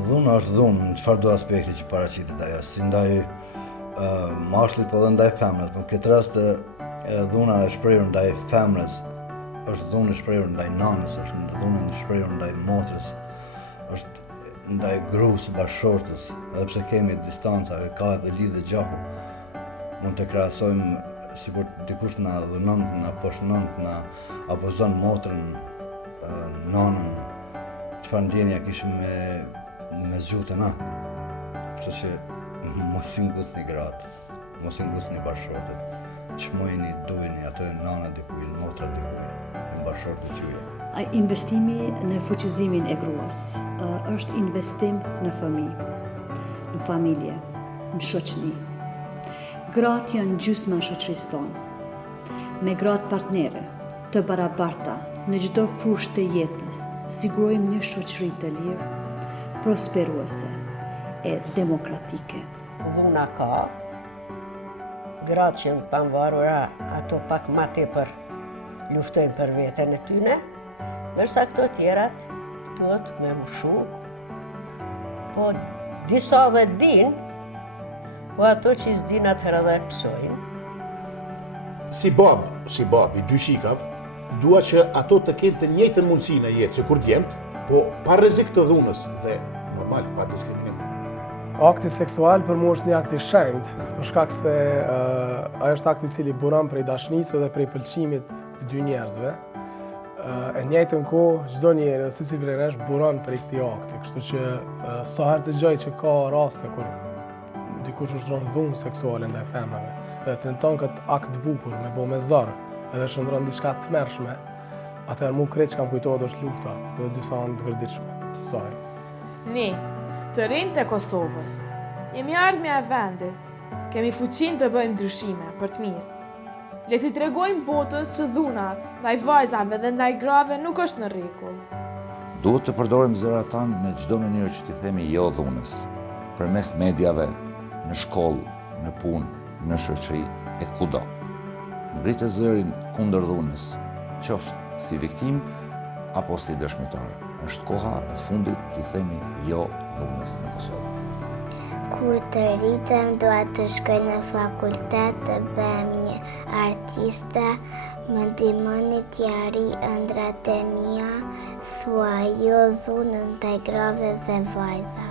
Dhuna është dhunë në çfarëdo aspekti që paraqitet ajo, si ndaj mashkullit po dhe ndaj femrës. Në këtë rast dhuna e shprehur ndaj femrës është dhunë e shprehur ndaj nanës, është dhunë e shprehur ndaj motrës, është ndaj gruas së bashkëshortës, edhe pse kemi distanca, ka edhe lidhje gjaku. Mund të krahasojmë sikur dikush na dhunon, na poshnon, na abuzon motrën, nanën, çfarë ndjenja kishim me zgjutë na. Kështu që mos i ngusni gratë, mos i ngusni bashkëshortët. Çmojini, dujini, ato e nana dikuj, motra dikuj, bashkëshortët juaj. Investimi në fuqizimin e gruas është investim në fëmijë, në familje, në shoqëni. Gratë janë gjysma e shoqërisë tonë. Me gratë partnere, të barabarta, në çdo fushë të jetës, sigurojmë një shoqëri të lirë, prosperuese e demokratike. Dhuna ka, gratë që janë pavarura, ato pak ma tepër luftojnë për veten e tyne, ndërsa këto tjerat duhet me mushuk, po disa dhe din, po ato që s'din atëherë dhe pësojnë. Si bab i dy shikav, dua që ato të kenë të njëjtën mundësi në jetë se kur djemt, po pa rrezik të dhunës dhe normal pa diskriminim. Akti seksual për mua është një akt i shenjtë, për shkak se ai është akti i cili buron prej dashurisë dhe prej pëlqimit të dy njerëzve. E njëjtën kohë çdo njeri, si vleresh, buron prej këtij akti, kështu që sa herë dëgjoj që ka raste kur dikush ushtron dhunë seksuale ndaj femrave dhe tenton këtë akt bukur me bo me zor, edhe shndron diçka të tmerrshme, atëherë mu krejt që kam kujtohet është lufta dhe disa anë të vërditshme. Saj. Ne, të rinjtë e Kosovës, jemi ardhmja e vendit, kemi fuqinë të bëjmë ndryshime për të mirë. Le t'i tregojmë botës që dhuna ndaj vajzave dhe ndaj grave nuk është në rregull. Duhet të përdorim zërat tanë në çdo mënyrë që t'i themi jo dhunës, përmes mediave, në shkollë, në punë, në shoqëri e kudo. Ngritë zërin kundër dhunës, qoftë si viktim apo si dëshmitar. Është koha e fundit t'i themi jo dhunës në Kosovë. Kur të rritem, dua të shkoj në fakultet të bëhem një artiste, më ndihmoni t'ja ri ëndrat e mia, thua jo dhunën ndaj grave dhe vajzave.